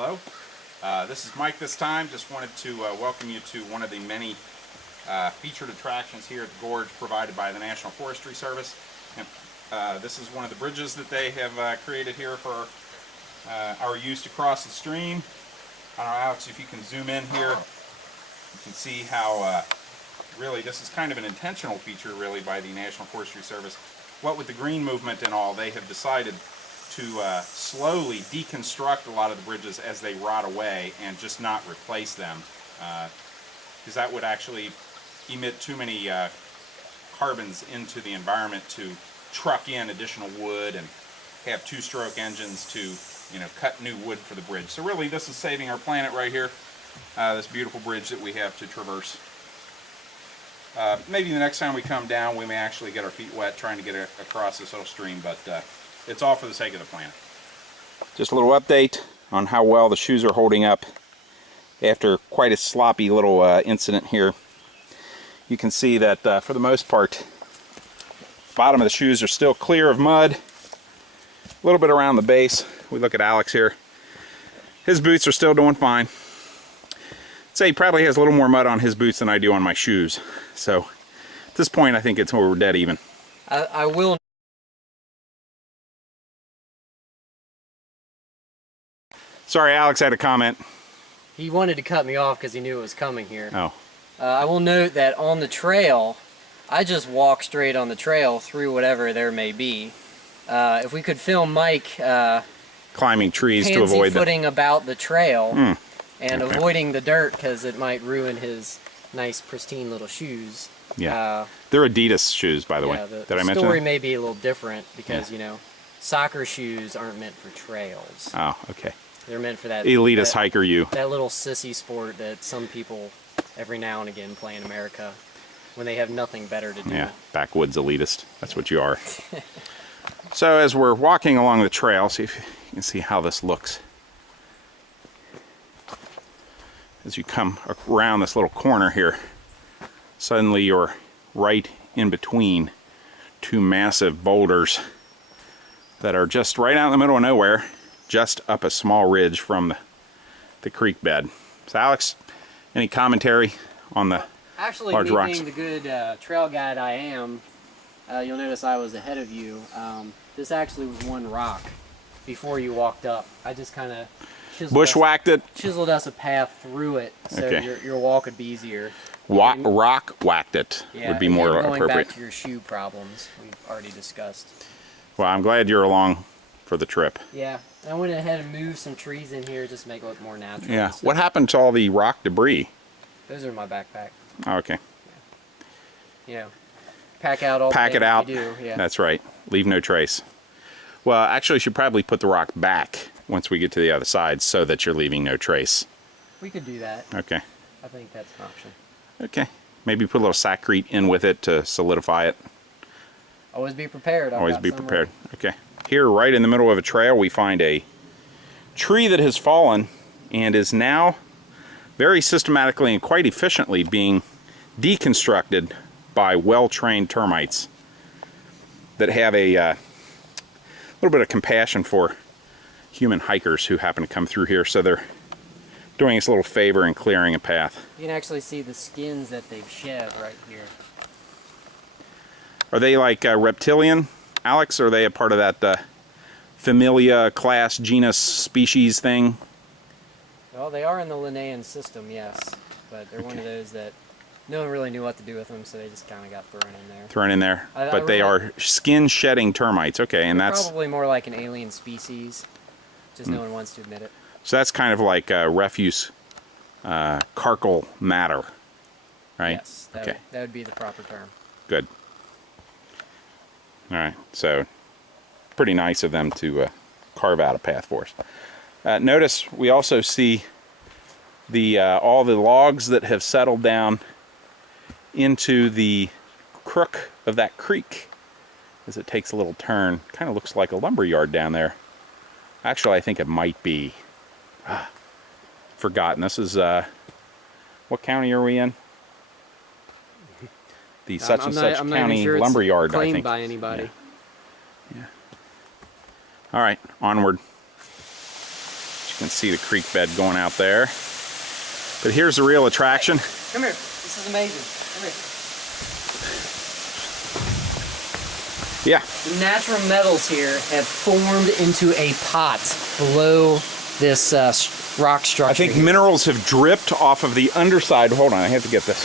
Hello, this is Mike this time. Just wanted to welcome you to one of the many featured attractions here at the Gorge provided by the National Forestry Service. And, this is one of the bridges that they have created here for our use to cross the stream. I don't know, Alex, if you can zoom in here, you can see how really this is kind of an intentional feature really by the National Forestry Service. What with the green movement and all, they have decided to slowly deconstruct a lot of the bridges as they rot away and just not replace them, because that would actually emit too many carbons into the environment to truck in additional wood and have two-stroke engines to, you know, cut new wood for the bridge. So really this is saving our planet right here, this beautiful bridge that we have to traverse. Maybe the next time we come down we may actually get our feet wet trying to get across this little stream, but it's all for the sake of the planet. Just a little update on how well the shoes are holding up after quite a sloppy little incident here. You can see that for the most part, bottom of the shoes are still clear of mud. A little bit around the base. We look at Alex here. His boots are still doing fine. I'd say he probably has a little more mud on his boots than I do on my shoes. So at this point I think it's we're dead even. I will. Sorry, Alex had a comment. He wanted to cut me off because he knew it was coming here. Oh. I will note that on the trail, I just walk straight on the trail through whatever there may be. If we could film Mike climbing trees to avoid footing about the trail and avoiding the dirt because it might ruin his nice pristine little shoes. Yeah. They're Adidas shoes, by the way. Did I mention that? The story may be a little different because, you know, soccer shoes aren't meant for trails. Oh, okay. They're meant for that elitist hiker that little sissy sport that some people every now and again play in America when they have nothing better to do. Yeah, backwoods elitist. That's what you are. So as we're walking along the trail, see if you can see how this looks. As you come around this little corner here, suddenly you're right in between two massive boulders that are just right out in the middle of nowhere, just up a small ridge from the creek bed. So Alex, any commentary on the large rocks? Being the good trail guide I am, you'll notice I was ahead of you. This actually was one rock before you walked up. I just kind of chiseled us a path through it so your walk would be easier. Rock whacked it would be more going appropriate. Back to your shoe problems we've already discussed. Well, I'm glad you're along for the trip. Yeah, I went ahead and moved some trees in here just to make it look more natural. Yeah. What happened to all the rock debris? Those are in my backpack. Oh, okay. Yeah. You know, pack out all the things you do. Yeah. That's right. Leave no trace. Well, actually, you should probably put the rock back once we get to the other side so that you're leaving no trace. We could do that. Okay. I think that's an option. Okay. Maybe put a little saccharine in with it to solidify it. Always be prepared. Always be prepared. Okay. Here, right in the middle of a trail, we find a tree that has fallen and is now very systematically and quite efficiently being deconstructed by well-trained termites that have a little bit of compassion for human hikers who happen to come through here, so they're doing us a little favor in clearing a path. You can actually see the skins that they've shed right here. Are they like reptilian, Alex? Or are they a part of that familia, class, genus, species thing? Well, they are in the Linnaean system, yes. But they're one of those that no one really knew what to do with them, so they just kind of got thrown in there. Thrown in there. But they are skin-shedding termites. Okay, and that's probably more like an alien species. Just no one wants to admit it. So that's kind of like refuse charcoal matter, right? Yes, that would be the proper term. Good. All right, so pretty nice of them to carve out a path for us. Notice we also see the all the logs that have settled down into the crook of that creek as it takes a little turn. Kind of looks like a lumber yard down there. Actually, I think it might be. Forgotten. This is what county are we in? The such and such county lumberyard, I think. By anybody. Yeah. All right, onward. You can see the creek bed going out there. But here's the real attraction. Come here. This is amazing. Come here. Yeah. The natural metals here have formed into a pot below this rock structure. I think minerals have dripped off of the underside. Hold on, I have to get this.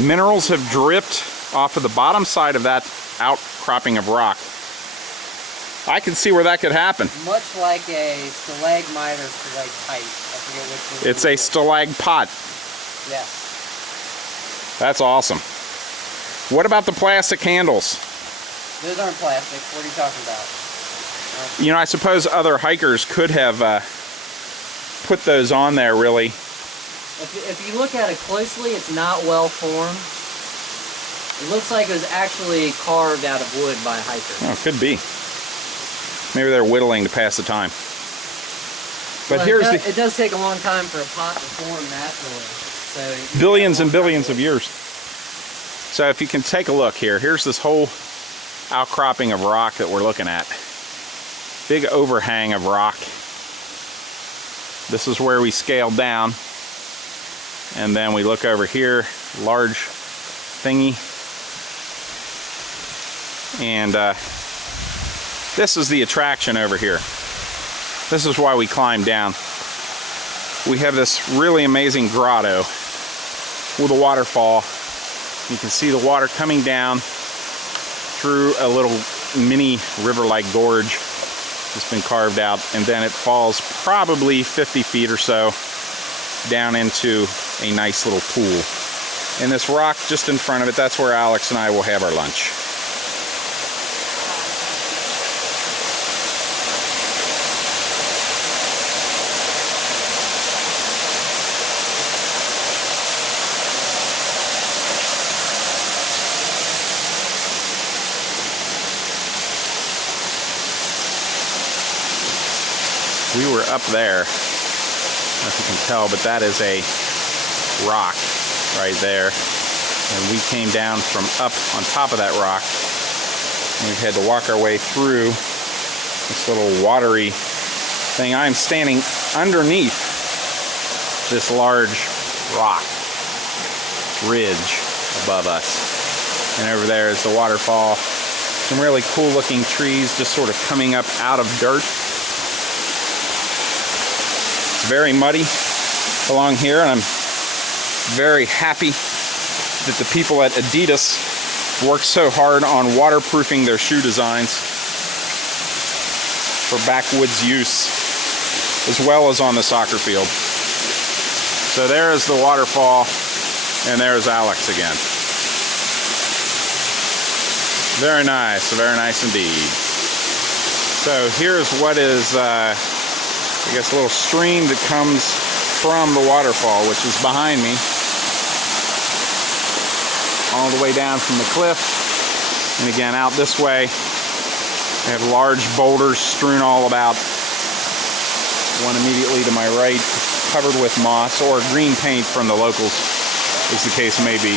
Minerals have dripped off of the bottom side of that outcropping of rock. I can see where that could happen. Much like a stalagmite or stalactite. I forget which one. It's a stalagpot. Yes. That's awesome. What about the plastic handles? Those aren't plastic. What are you talking about? You know, I suppose other hikers could have put those on there, really. If you look at it closely, it's not well formed. It looks like it was actually carved out of wood by a hiker. Oh, could be. Maybe they're whittling to pass the time. But well, here's it does take a long time for a pot to form naturally. So billions and billions of years. So if you can take a look here, here's this whole outcropping of rock that we're looking at. Big overhang of rock. This is where we scaled down. And then we look over here, large thingy. And this is the attraction over here. This is why we climbed down. We have this really amazing grotto with a waterfall. You can see the water coming down through a little mini river-like gorge that's been carved out, and then it falls probably 50 feet or so down into a nice little pool. And this rock just in front of it, that's where Alex and I will have our lunch. We were up there, I don't know if you can tell, but that is a rock right there. And we came down from up on top of that rock. And we've had to walk our way through this little watery thing. I'm standing underneath this large rock ridge above us. And over there is the waterfall. Some really cool looking trees just sort of coming up out of dirt. It's very muddy along here, and I'm very happy that the people at Adidas worked so hard on waterproofing their shoe designs for backwoods use, as well as on the soccer field. So there is the waterfall, and there's Alex again. Very nice indeed. So here's what is I guess a little stream that comes from the waterfall, which is behind me, all the way down from the cliff. And again, out this way, they have large boulders strewn all about. One immediately to my right, covered with moss or green paint from the locals, as the case may be.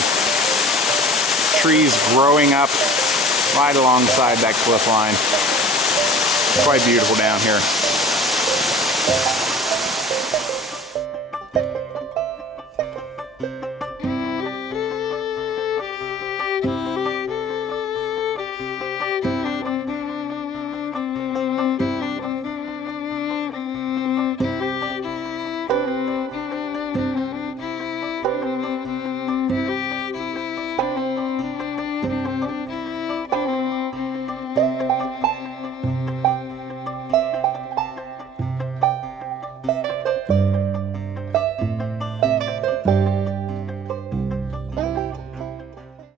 Trees growing up right alongside that cliff line. Quite beautiful down here.